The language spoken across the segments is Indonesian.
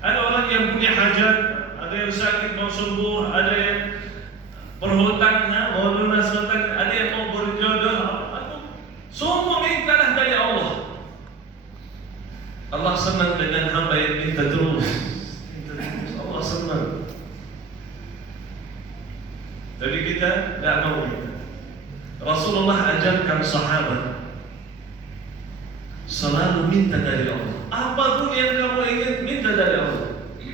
Ada orang yang punya hajat, ada yang sakit mau sembuh, ada yang berhutang mau lunas hutang, ada yang mau berjodoh. Semua mintalah dari Allah. Allah senang dengan hamba yang minta terus. Allah senang. Tapi kita tidak mau minta. Rasulullah ajarkan sahabat selalu minta dari Allah. Apapun yang kamu ingin, minta dari Allah.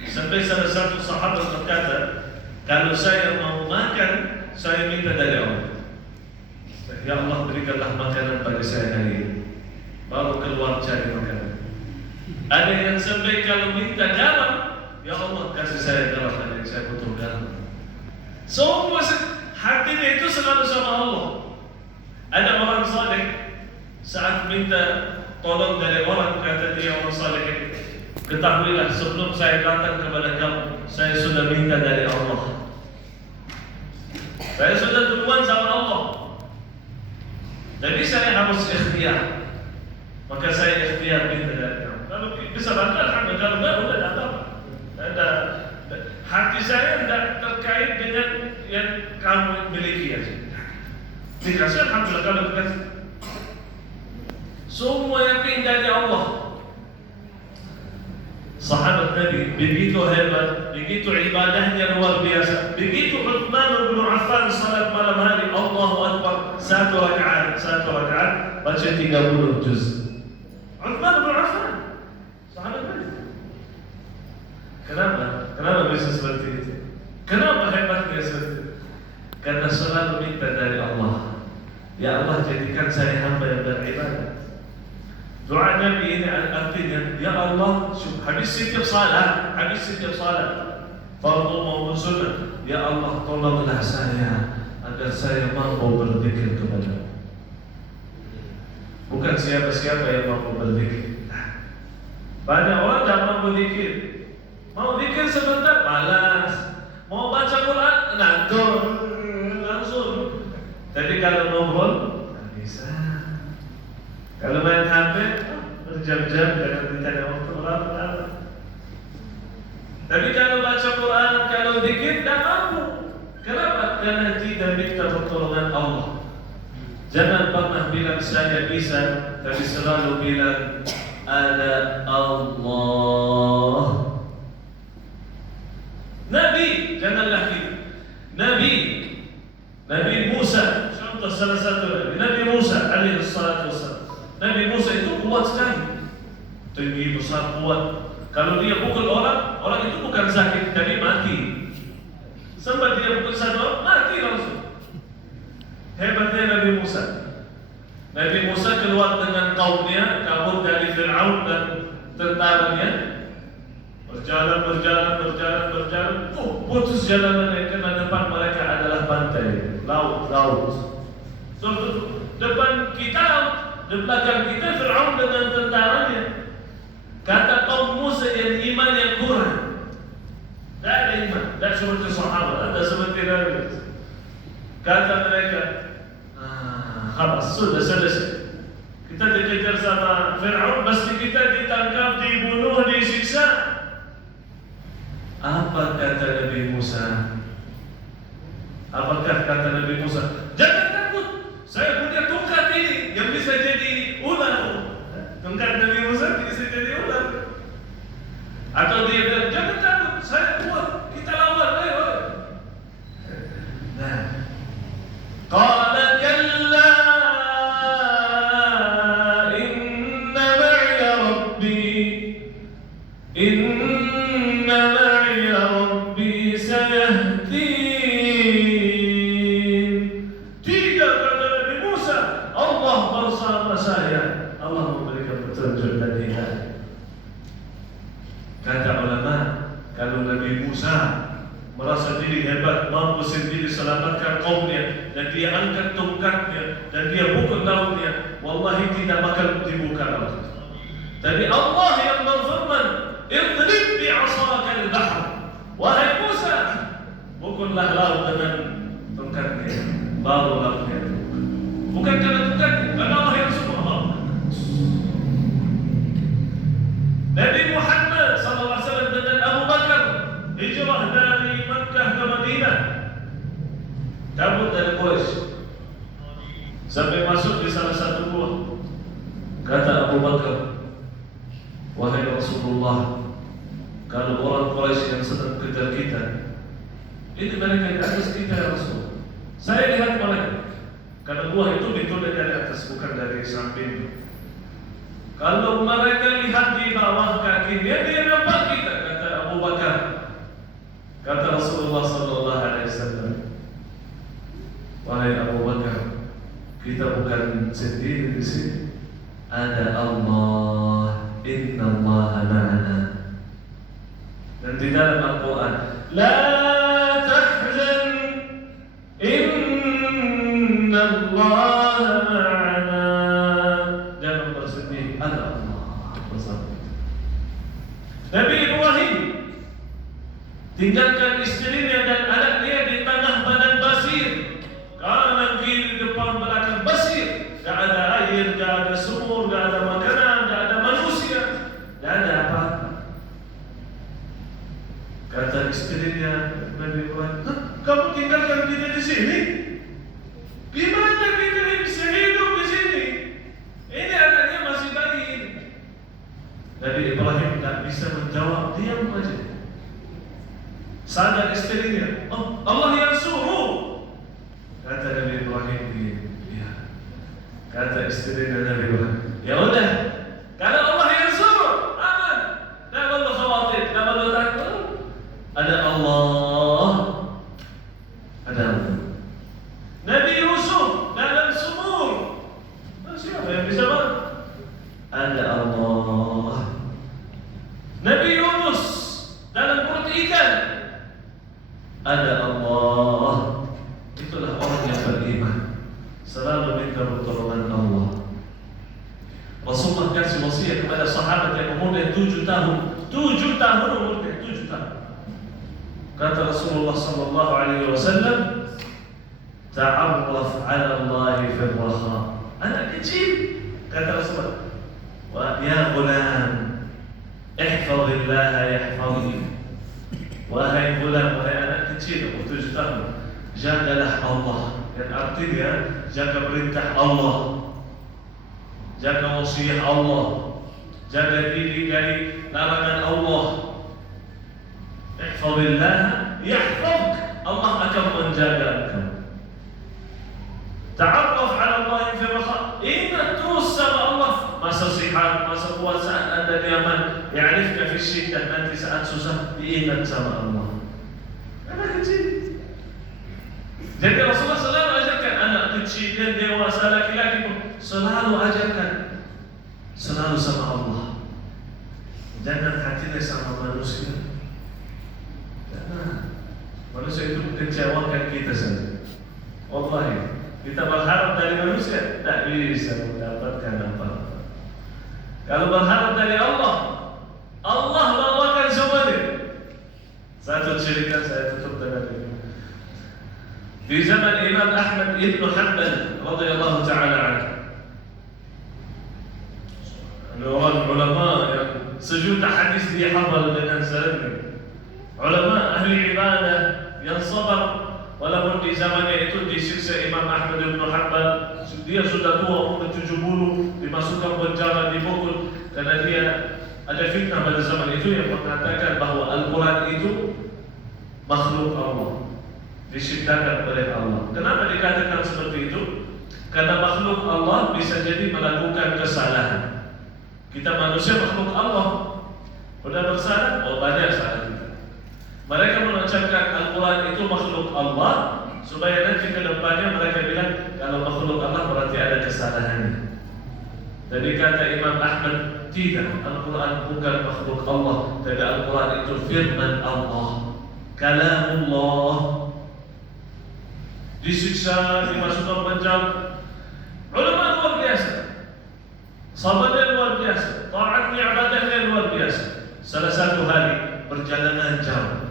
Sampai salah satu sahabat berkata, kalau saya mau makan, saya minta dari Allah. Ya Allah, berikanlah makanan bagi saya hari ini. Baru keluar cari makanan. Ada yang sampai kalau minta garam, ya Allah kasih saya garam, ada yang saya butuh garam. Semua hatinya itu selalu sama Allah. Ada orang saleh saat minta tolong dari orang, kata dia orang saleh, ketahuilah sebelum saya datang kepada kamu, saya sudah minta dari Allah. Saya sudah duluan sama Allah. Jadi saya harus ikhtiar. Maka saya ikhtiar minta dari kamu. Kalau bisa bantu, alhamdulillah. Kalau enggak, udah tak apa. Ada hati saya tidak terkait dengan yang kamu miliki aja. Dikasih alhamdulillah, kalau dikasih. Semua yakin dari Allah. Sahabat Nabi begitu hebat, begitu ibadahnya luar biasa. Begitu Uthman bin Affan salat malam hari, Allahu Akbar, satu rakaat baca 30 juz. Uthman bin Affan, sahabat Nabi. Kenapa bisa seperti itu? Kenapa hebatnya seperti itu? Karena selalu minta dari Allah. Ya Allah, jadikan saya hamba yang beribadah. Doa Nabi ini artinya, ya Allah, habis setiap salat, fardu maupun sunnah, ya Allah, tolonglah saya agar saya mampu berzikir kepada-Mu. Bukan siapa-siapa yang mampu berzikir. Banyak orang tak mampu berzikir. Mau zikir sebentar, malas. Mau baca Quran, ngantuk, langsung. Tapi kalau ngobrol, tak bisa. Kalau main HP, berjam-jam jangan ditanya waktu berapa. Tapi kalau baca Quran, kalau zikir, tak mampu. Kenapa? Karena tidak minta pertolongan Allah. Jangan pernah bilang saya bisa, tapi selalu bilang ada Allah. Nabi, janganlah kita. Nabi Musa, contoh salah satu Nabi Musa alaihi salatu wassalam. Nabi Musa itu kuat sekali, tinggi, besar, kuat. Kalau dia pukul orang itu bukan sakit, tapi mati. Sempat dia pukul satu orang, mati langsung. Hebatnya Nabi Musa. Nabi Musa keluar dengan kaumnya, kabur dari Fir'aun dan tentaranya. Berjalan, putus jalanan yang kena depan mereka adalah pantai, laut. So, depan kita, di belakang kita Fir'aun dengan tentaranya. Kata kaum Musa yang iman yang kurang. Tak ada iman, tak seperti sahabat, ada seperti Nabi. Kata mereka, habis, sudah selesai. Kita dikejar sama Fir'aun, pasti kita ditangkap, dibunuh, disiksa. Apa kata Nabi Musa? Apakah kata Nabi Musa? Jangan takut, saya punya tongkat ini yang bisa jadi ular. Tongkat Nabi Musa bisa jadi ular. Atau dia bilang, jangan takut, saya kuat, kita lawan, ayo. Nah, qala kalla inna ma'iya rabbi, inna ma'iya rabbi sayahdin. Tidak, kata Nabi Musa, Allah bersama saya. Allah memberikan petunjuk dan hidayah. Kata ulama, kalau Nabi Musa merasa diri hebat, mampu sendiri selamatkan kaumnya, dan dia angkat tongkatnya dan dia pukul lautnya, wallahi tidak bakal dibuka laut. Tapi Allah yang berfirman, idrib bi'asaka al-bahr, wahai Musa, pukullah laut dengan tongkatnya, baru lautnya dibuka. Bukan karena tongkatnya, karena Allah yang suruh. Nabi Muhammad sallallahu alaihi wasallam dengan salah satu gua. Kata Abu Bakar, wahai Rasulullah, kalau orang Quraisy yang sedang kejar kita, ini mereka di atas kita ya Rasul. Saya lihat mereka, karena buah itu ditulis dari atas, bukan dari samping. Kalau mereka lihat di bawah kakinya, dia nampak kita, kata Abu Bakar. Kata Rasulullah sallallahu alaihi wasallam, wahai Abu Bakar, kita bukan sendiri di sini. Ada Allah, Inna Allah ma'ana. Dan di dalam Al-Quran, La tahzan, Inna Allah ma'ana. Jangan bersedih, ada Allah bersama kita. Nabi Ibrahim tinggalkan istrinya dan anaknya di tanah padang pasir, kanan kiri depan belakang pasir. Tak ada air, tak ada sumur, tak ada makanan, tak ada manusia, tak ada apa-apa. Kata istrinya Nabi Ibrahim, kamu tinggalkan kita di sini? Gimana kita bisa hidup di sini? Ini anaknya masih bayi. Nabi Ibrahim tak bisa menjawab, diam saja. Sadar istrinya, oh, Allah yang suruh. Kata Nabi Ibrahim, iya. Kata istrinya Nabi Ibrahim, ya udah, kalau Allah yang suruh, aman. Tak perlu khawatir, tak perlu takut. Ada Allah, ada Allah. Nabi Yusuf dalam sumur, siapa yang bisa bang? Ada Allah. Nabi Yunus dalam perut ikan, ada Allah. Itulah orang yang beriman, selalu minta pertolongan Allah. Rasulullah kasih wasiat kepada sahabat yang umurnya 7 tahun. 7 tahun umurnya, 7 tahun. Kata Rasulullah sallallahu alaihi wasallam, ta'arraf 'ala Allah fi ar-raha. Anak kecil, kata Rasulullah, wa ya ghulam, ihfazillah yahfazuk. Wahai ghulam, wahai anak kecil umur 7 tahun, jagalah Allah. Yang artinya jaga perintah Allah, jaga wasiat Allah, jaga diri dari larangan Allah. Ihfazillah yahfazuk, Allah akan menjaga engkau. Ta'arraf 'ala Allah fi raha, ingat terus sama Allah masa sihat, masa kuat, saat anda nyaman. Ya'rifka fi syiddah, nanti saat susah diingat sama Allah. Anak kecil. Jadi Rasulullah selalu ajarkan anak kecil dan dewasa, laki-laki pun selalu ajarkan, selalu sama Allah. Jangan hatinya sama manusia. Jangan. Manusia itu mengecewakan kita saja. Wallahi, kita berharap dari manusia tak bisa mendapatkan apa-apa. Kalau berharap dari Allah, Allah bawakan semuanya. Satu cerita saya tutup dengan ini. Di zaman Imam Ahmad ibn Hanbal radhiyallahu ta'ala anhu, ada orang ulama yang sejuta hadis dia hafal dengan sanadnya. Ulama ahli ibadah yang sabar, walaupun di zamannya itu disiksa Imam Ahmad ibn Hanbal. Dia sudah tua, umur 70, dimasukkan penjara, dipukul karena dia ada fitnah pada zaman itu yang mengatakan bahwa Al-Quran itu makhluk Allah, diciptakan oleh Allah. Kenapa dikatakan seperti itu? Karena makhluk Allah bisa jadi melakukan kesalahan. Kita manusia makhluk Allah, sudah bersalah, oh banyak salah kita. Mereka mengucapkan Al-Quran itu makhluk Allah supaya nanti ke depannya mereka bilang kalau makhluk Allah berarti ada kesalahannya. Jadi kata Imam Ahmad, tidak, Al-Quran bukan makhluk Allah, tapi Al-Quran itu firman Allah, kalamullah. Disiksa, dimasukkan penjara. Ulama luar biasa, sabarnya luar biasa, taatnya, ibadahnya luar biasa. Salah satu hari perjalanan jauh,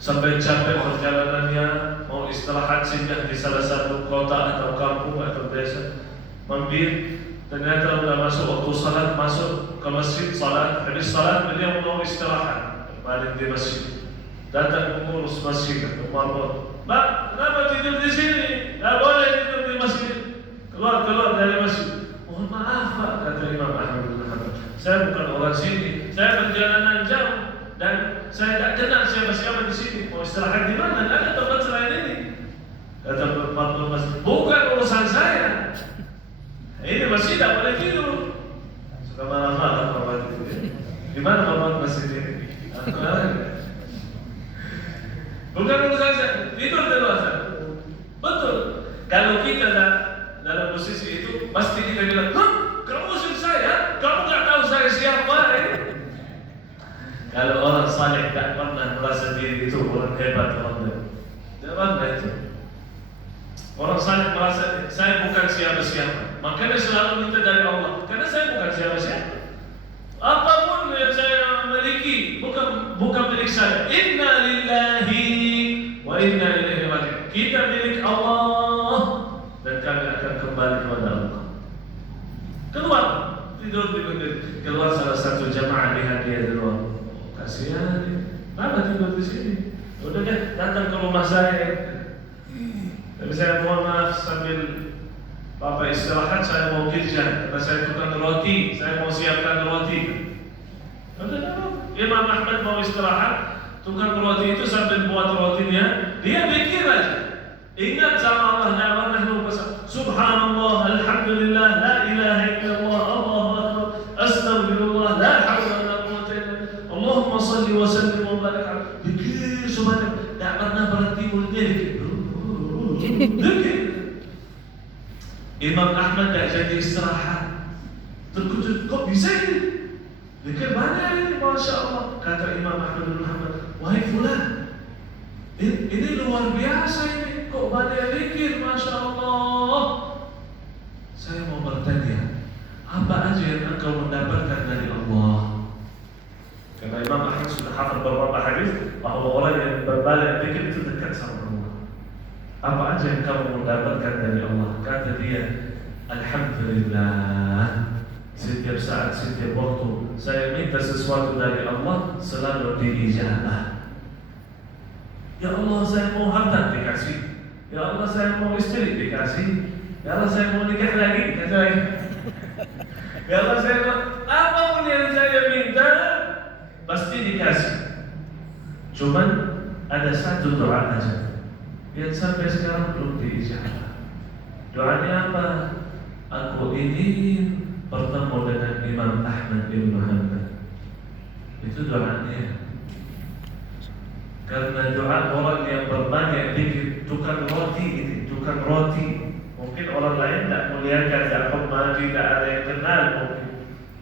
sampai capek perjalanannya, mau istirahat singgah di salah satu kota atau kampung atau desa, mampir. Ternyata sudah masuk waktu salat, masuk ke masjid salat. Habis salat beliau mau istirahat, balik di masjid. Datang pengurus masjid, Pak, kenapa tidur di sini? Tak boleh tidur Saya bukan orang sini. Saya perjalanan jauh dan saya tak kenal siapa-siapa di sini. Mau istirahat di mana? Ada tempat selain ini. Kata Pak Mas, bukan urusan saya. Ini masih tak boleh tidur. Suka marah-marah Bapak itu. Di mana Bapak Mas ini? Bukan urusan saya. Tidur di luar sana. Betul. Kalau kita dalam posisi itu, pasti kita bilang, kamu usir saya? Kamu tak tahu saya siapa? Kalau orang saleh tak pernah merasa diri itu orang hebat, orang tidak pernah itu. Orang saleh merasa saya bukan siapa-siapa. Makanya selalu minta dari Allah. Karena saya bukan siapa-siapa. Apapun yang saya miliki bukan milik saya. Inna lillahi wa inna ilaihi raji'un. Kita milik Allah dan kami akan kembali kepada Allah. Keluar tidur di pinggir. Keluar salah satu jamaah lihat dia di luar. Kasihan, kenapa tidur di sini? Udah deh, datang ke rumah saya. Tapi saya mohon maaf sambil Bapak istirahat, saya mau kerja. Karena saya tukang roti, saya mau siapkan roti. Imam Ahmad mau istirahat, tukang roti itu sambil buat rotinya, dia pikir aja. Ingat sama Allah, la pernah lupa. Subhanallah, alhamdulillah, la ilaha illallah, Allahu akbar, astaghfirullah, la haula wa la quwwata illa billah. Allahumma salli wa sallim wa barik alaihi. Pikir subhanallah, tak pernah berhenti mulutnya. Imam Ahmad tak jadi istirahat. Terkejut, kok bisa ini? Pikir mana ini, Masya Allah. Kata Imam Ahmad bin Muhammad, wahai fulan, ini luar biasa ini. Kok banyak zikir, Masya Allah. Saya mau bertanya, apa aja yang engkau mendapatkan dari Allah? Karena Imam Ahmad sudah hafal beberapa hadis bahwa orang yang berbanyak zikir itu dekat sama Allah. Apa aja yang kamu mendapatkan dari Allah? Kata dia, alhamdulillah. Setiap saat, setiap waktu saya minta sesuatu dari Allah, selalu diijabah. Ya Allah, saya mau harta, dikasih. Ya Allah, saya mau istri, dikasih. Ya Allah, saya mau nikah lagi, dikasih lagi. Ya Allah, saya mau apapun yang saya minta pasti dikasih. Cuman ada satu doa aja yang sampai sekarang belum diijabah. Doanya apa? Aku ingin bertemu dengan Imam Ahmad bin Muhammad. Itu doanya. Karena doa orang yang berbanyak zikir, tukang roti ini, tukang roti. Mungkin orang lain tak muliakan, tak hormati, tak ada yang kenal mungkin.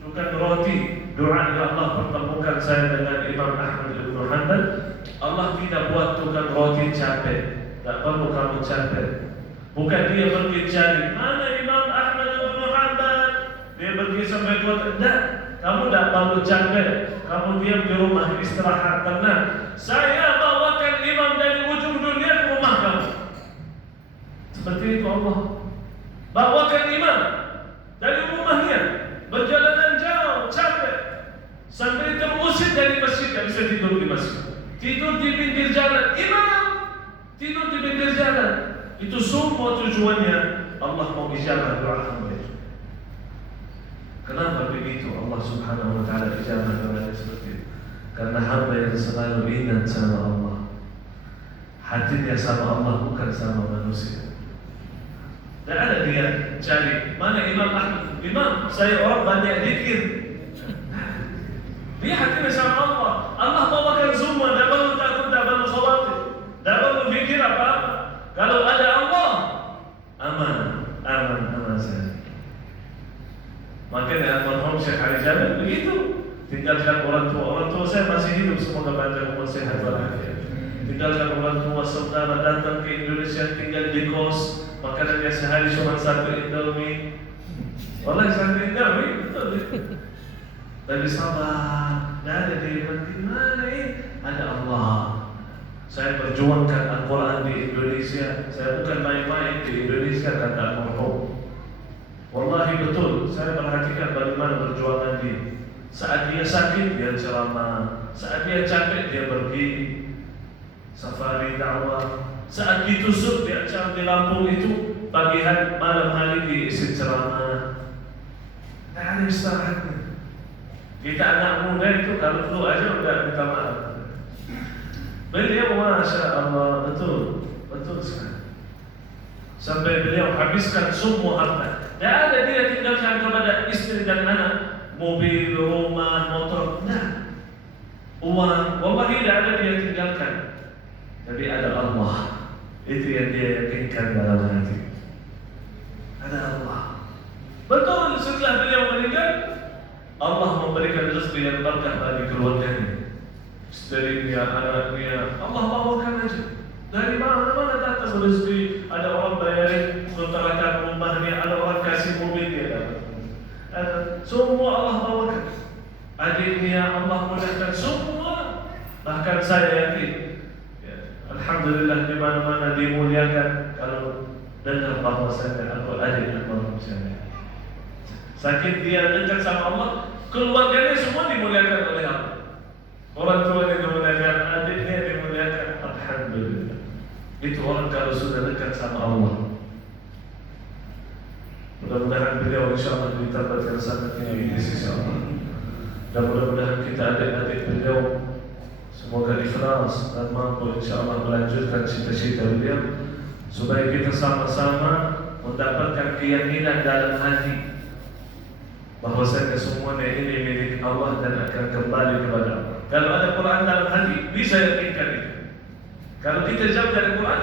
Tukang roti, doa ya Allah pertemukan saya dengan Imam Ahmad bin Muhammad. Allah tidak buat tukang roti capek. Tak perlu kamu capek. Bukan dia pergi cari mana Imam Ahmad bin Muhammad. Dia pergi sampai kota. Tidak, kamu tak perlu capek. Kamu diam di rumah istirahat tenang. Saya bawakan imam dari ujung dunia ke rumah kamu. Seperti itu Allah. Bawakan imam dari rumahnya, berjalanan jauh, capek, sampai terusir dari masjid, tak bisa tidur di masjid. Tidur di pinggir jalan, imam tidur di pinggir jalan. Itu semua tujuannya Allah mau ijabah doa hamba. Kenapa begitu Allah Subhanahu wa taala ijabah doanya seperti itu? Karena hamba yang selalu ingat sama Allah, hatinya sama Allah bukan sama manusia. Dan ada dia cari mana Imam Ahmad. Imam, saya orang banyak zikir. Dia hatinya sama Allah. Allah bawakan semua, tak perlu takut, tak perlu khawatir, tak perlu fikir apa-apa. Kalau ada Allah, aman saja. Makanya almarhum Syekh Ali Jaber begitu. Tinggalkan orang tua saya masih hidup, semoga panjang umur sehat walafiat. Tinggalkan orang tua, saudara datang ke Indonesia, tinggal di kos, makanannya sehari cuma satu Indomie. Wallahi satu Indomie, betul. Tapi sabar, tidak ada di mana ini, ada Allah. Saya perjuangkan Al-Quran di Indonesia. Saya bukan main-main di Indonesia, kata almarhum. Wallahi betul, saya perhatikan bagaimana perjuangan dia. Saat dia sakit, dia ceramah. Saat dia capek, dia pergi safari dakwah. Saat ditusuk di acara di Lampung itu, pagi hari, malam hari diisi ceramah. Tak ada istirahatnya. Kita anak muda itu kalau flu aja udah minta maaf. Beliau Masya Allah betul sekali. Sampai beliau habiskan semua harta. Tidak ada dia tinggalkan kepada istri dan anak mobil, rumah, motor. Nah, uang, wallahi tidak ada dia tinggalkan. Tapi ada Allah. Itu yang dia yakinkan dalam hati. Ada Allah. Betul, setelah beliau meninggal, Allah memberikan rezeki yang berkah bagi keluarganya, istrinya, anaknya. Allah bawakan aja. Dari mana datang rezeki? Ada orang bayarin kontrakan rumahnya, ada orang kasih mobil dia dapat. Semua Allah bawakan. Adiknya Allah mudahkan semua. Bahkan saya yakin, ya, alhamdulillah di mana-mana dimuliakan kalau dengar bahwasanya aku adik manusia. Sakit dia dekat sama Allah, keluarganya semua dimuliakan oleh Allah. Orang tuanya dimuliakan, adiknya dimuliakan. Alhamdulillah. Itu orang kalau sudah dekat sama Allah. Mudah-mudahan beliau insyaAllah ditambahkan sangat tinggi di sisi Allah. Dan mudah-mudahan kita adik-adik beliau semoga ikhlas dan mampu insyaAllah melanjutkan cita-cita beliau, supaya kita sama-sama mendapatkan keyakinan dalam hati bahwasanya semuanya ini milik Allah dan akan kembali kepada Allah. Kalau ada Quran dalam hati, bisa yakinkan itu. Kalau kita jauh dari Quran,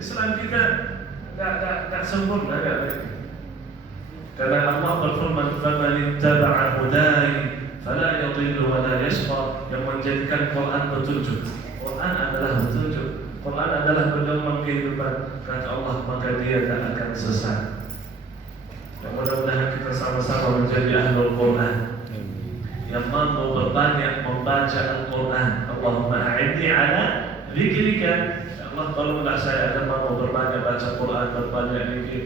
Islam kita tak sempurna, tak baik. Karena Allah berfirman, "Faman ittaba'a hudaya fala yadhillu wa la yashqa." Yang menjadikan Quran petunjuk. Quran adalah petunjuk. Quran adalah pedoman kehidupan. Kata Allah, maka dia tak akan sesat. Dan mudah-mudahan kita sama-sama menjadi ahlul Quran yang mampu berbanyak membaca Al-Quran. Allahumma a'inni ala zikrika. Ya Allah, tolonglah saya agar mampu berbanyak baca Quran, berbanyak zikir,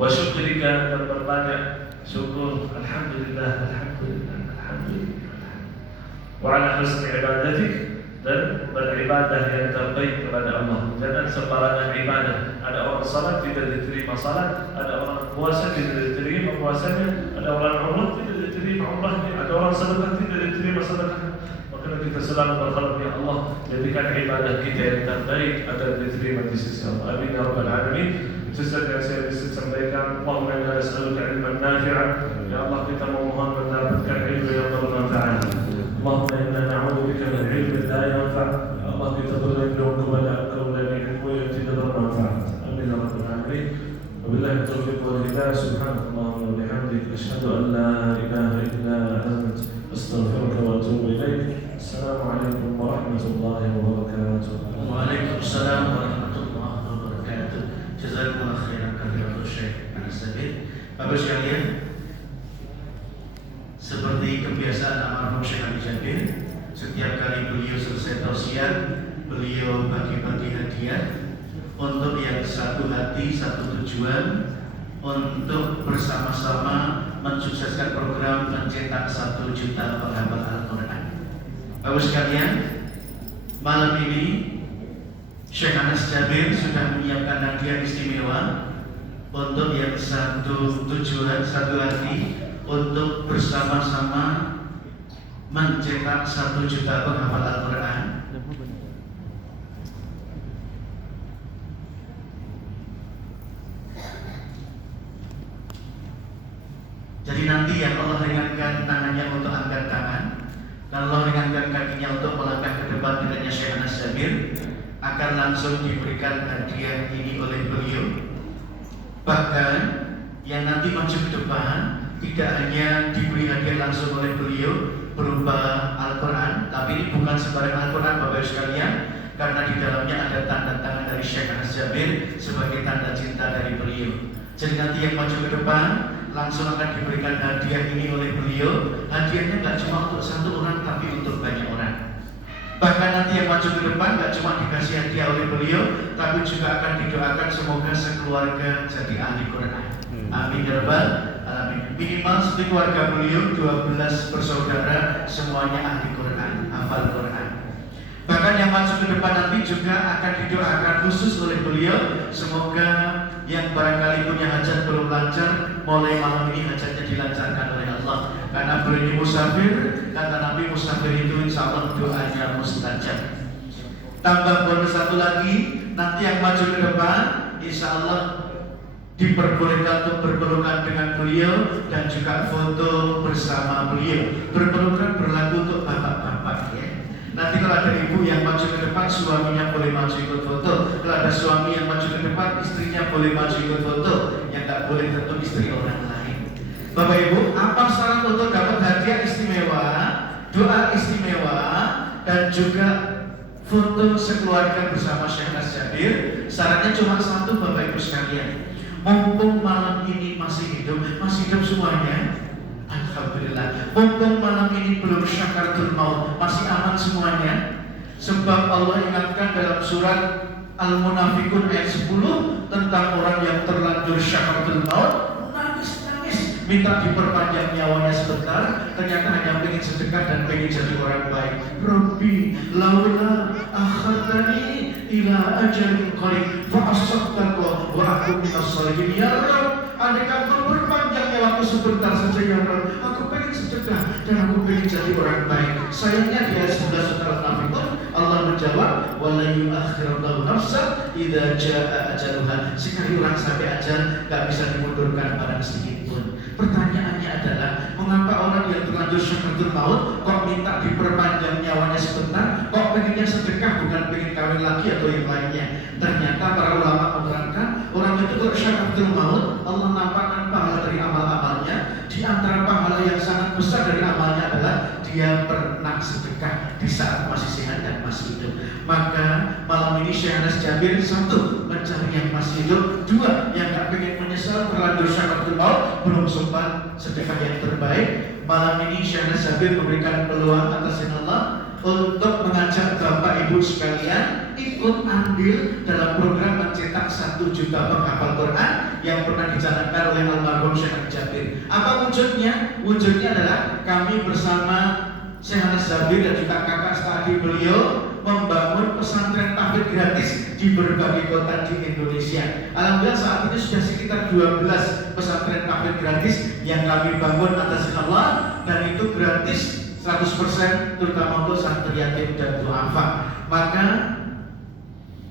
wa syukrika, dan berbanyak syukur. Alhamdulillah, alhamdulillah, alhamdulillah. Wa ala husni ibadatik, dan beribadah yang terbaik kepada Allah. Jangan sembarangan ibadah. Ada orang salat tidak diterima salat, ada orang puasa tidak diterima puasanya, ada orang umrah tidak diterima umrahnya, ada orang sedekah tidak diterima sedekahnya. Maka kita selalu berharap, ya Allah, jadikan ibadah kita yang terbaik agar diterima di sisi Allah. Amin ya rabbal alamin. Itu saja yang saya bisa sampaikan. Allahumma inna nas'aluka ilman nafi'an. Ya Allah, kita memohon mendapatkan ilmu yang bermanfaat. Allahumma inna na'udzubika min ilmin la yanfa'. Ya Allah, kita berlindung kepada Engkau dari ilmu yang tidak bermanfaat. Amin ya rabbal alamin. Wabillahi taufiq wal hidayah. Subhanallah wa bihamdihi, asyhadu an la ilaha illa anta, astaghfiruka wa atubu ilaik. Assalamualaikum warahmatullahi wabarakatuh. Waalaikumsalam warahmatullahi wabarakatuh. Jazakumullah khairan katsiran Syekh Anas Jabir. Bapak sekalian, seperti kebiasaan almarhum Syekh Anas Jabir, setiap kali beliau selesai tausiah, beliau bagi-bagi hadiah untuk yang satu hati, satu tujuan, untuk bersama-sama mensukseskan program mencetak 1 juta penghafal Al-Quran. Bapak sekalian, malam ini Syekh Anas Jabir sudah menyiapkan hadiah istimewa untuk yang satu tujuan, satu hati, untuk bersama-sama mencetak 1 juta penghafal Al-Quran. Jadi nanti yang Allah ringankan tangannya untuk angkat tangan, dan Allah ringankan kakinya untuk melangkah ke depan dengannya Syekh Anas Jabir, akan langsung diberikan hadiah ini oleh beliau. Bahkan yang nanti maju ke depan tidak hanya diberi hadiah langsung oleh beliau berupa Al-Quran, tapi ini bukan sembarang Al-Quran Bapak sekalian, karena di dalamnya ada tanda tangan dari Syekh Anas Jabir sebagai tanda cinta dari beliau. Jadi nanti yang maju ke depan langsung akan diberikan hadiah ini oleh beliau. Hadiahnya nggak cuma untuk satu orang, tapi untuk banyak orang. Bahkan nanti yang maju ke depan nggak cuma dikasih hadiah oleh beliau, tapi juga akan didoakan semoga sekeluarga jadi ahli Quran. Amin ya rabbal alamin. Minimal seperti keluarga beliau 12 bersaudara semuanya ahli Quran, hafal Quran. Bahkan yang maju ke depan nanti juga akan didoakan khusus oleh beliau, semoga yang barangkali punya hajat belum lancar, mulai malam ini hajatnya dilancarkan oleh Allah. Allah. Karena beliau musafir, kata Nabi musafir itu insya Allah doanya mustajab. Tambah bonus satu lagi, nanti yang maju ke depan insya Allah diperbolehkan untuk berpelukan dengan beliau dan juga foto bersama beliau. Berpelukan berlaku untuk bapak-bapak ya. Nanti kalau ada ibu yang maju ke depan, suaminya boleh maju ikut foto. Kalau ada suami yang maju ke depan, istrinya boleh maju ikut foto. Yang tak boleh tentu istri orang lain. Bapak Ibu, apa syarat untuk dapat hadiah istimewa, doa istimewa, dan juga foto sekeluarga bersama Syekh Anas Jabir? Syaratnya cuma satu, Bapak Ibu sekalian. Mumpung malam ini masih hidup semuanya, alhamdulillah. Mumpung malam ini belum syakaratul maut, masih aman semuanya. Sebab Allah ingatkan dalam surat Al-Munafikun ayat 10 tentang orang yang terlanjur syakaratul maut, nangis, minta diperpanjang nyawanya sebentar, ternyata hanya pengen sedekah dan pengen jadi orang baik. Rabbi, laula akhartani ila ajalin qarib fa asaddaqu wa akun minas shalihin. Ya Rabb, andaikan kau berpanjangnya waktu sebentar saja ya Rabb, aku pengen sedekah dan aku pengen jadi orang baik. Sayangnya di ayat 11 surat Al-Munafikun Allah menjawab, wala yu'akhirullahu nafsan idza jaa ajaluha. Sekali orang sampai ajal gak bisa dimundurkan barang sedikit pun. Pertanyaannya adalah, mengapa orang yang terlanjur syakaratul maut kok minta diperpanjang nyawanya sebentar, kok pengennya sedekah bukan pengen kawin lagi atau yang lainnya? Ternyata para ulama menerangkan, orang itu kalau syakaratul maut, Allah nampakkan pahala dari amal-amalnya. Di antara pahala yang sangat besar dari amalnya adalah dia pernah sedekah di saat masih sehat dan masih hidup. Maka malam ini Syekh Anas Jabir, satu, mencari yang masih hidup. Dua, yang gak pengen menyesal terlanjur syakaratul maut, belum sempat sedekah yang terbaik. Malam ini Syekh Anas Jabir memberikan peluang atas Allah untuk mengajak Bapak Ibu sekalian ikut andil dalam program mencetak 1 juta penghafal Quran yang pernah dicanangkan oleh almarhum Syekh Anas Jabir. Apa wujudnya? Wujudnya adalah kami bersama Syekh Anas Jabir dan juga kakak seadik beliau membangun pesantren tahfidz gratis di berbagai kota di Indonesia. Alhamdulillah saat ini sudah sekitar 12 pesantren tahfidz gratis yang kami bangun atas Allah, dan itu gratis 100% terutama untuk santri yatim dan duafa. Maka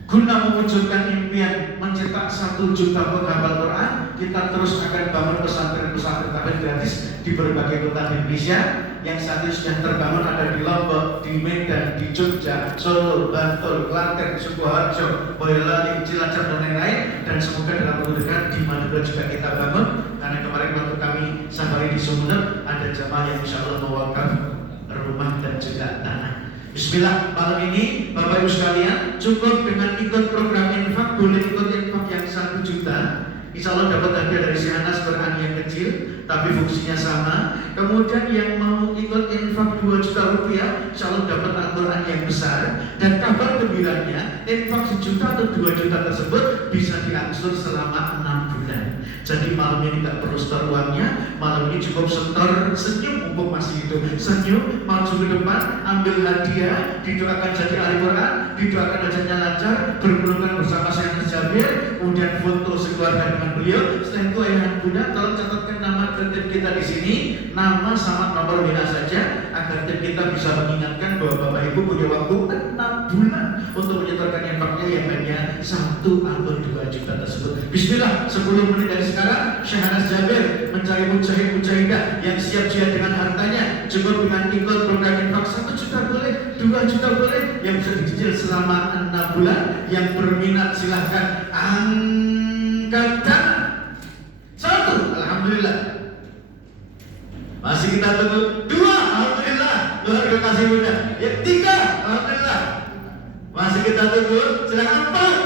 guna mewujudkan impian mencetak 1 juta penghafal Quran, kita terus akan bangun pesantren-pesantren tahfidz gratis di berbagai kota di Indonesia. Yang saat ini sudah terbangun ada di Lombok, di Medan, di Jogja, Solo, Bantul, Klaten, Sukoharjo, Boyolali, Cilacap dan lain-lain. Dan semoga dalam waktu dekat di Madura juga kita bangun. Karena kemarin waktu kami safari di Sumeneb, ada jamaah yang insya Allah mewakaf rumah dan juga tanah. Bismillah, malam ini Bapak Ibu sekalian, cukup dengan ikut program infak, boleh ikut infak yang 1 juta. Insya Allah dapat hadiah dari Syekh Anas Quran yang kecil, tapi fungsinya sama. Kemudian yang mau ikut infak 2 juta rupiah, insya Allah dapat Al-Quran yang besar. Dan kabar gembiranya, infak 1 juta atau 2 juta tersebut bisa diangsur selama 6 bulan. Jadi malam ini tak perlu setor uangnya, malam ini cukup setor senyum mumpung masih hidup. Senyum, maju ke depan, ambil hadiah, didoakan jadi ahli Quran, didoakan hajatnya lancar, berpelukan bersama Syekh Anas Jabir, kemudian foto sekeluarga dengan beliau. Setelah itu ayah dan bunda, tolong catatkan nama tertib kita di sini, nama sama nomor WA saja, agar tim kita bisa mengingatkan bahwa Bapak Ibu punya waktu 6 bulan untuk menyetorkan infaknya yang hanya 1 atau 2 juta tersebut. Bismillah, 10 menit dari sekarang Syekh Anas Jabir mencari mujahid-mujahidah yang siap jihad dengan hartanya. Cukup dengan ikut program infak 1 juta boleh, 2 juta boleh, yang bisa dicicil selama 6 bulan. Yang berminat silahkan angkat tangan. 1, alhamdulillah. Masih kita tunggu. 2, alhamdulillah, luar biasa mudah. Yang 3, alhamdulillah. Masih kita tunggu. Silakan 4.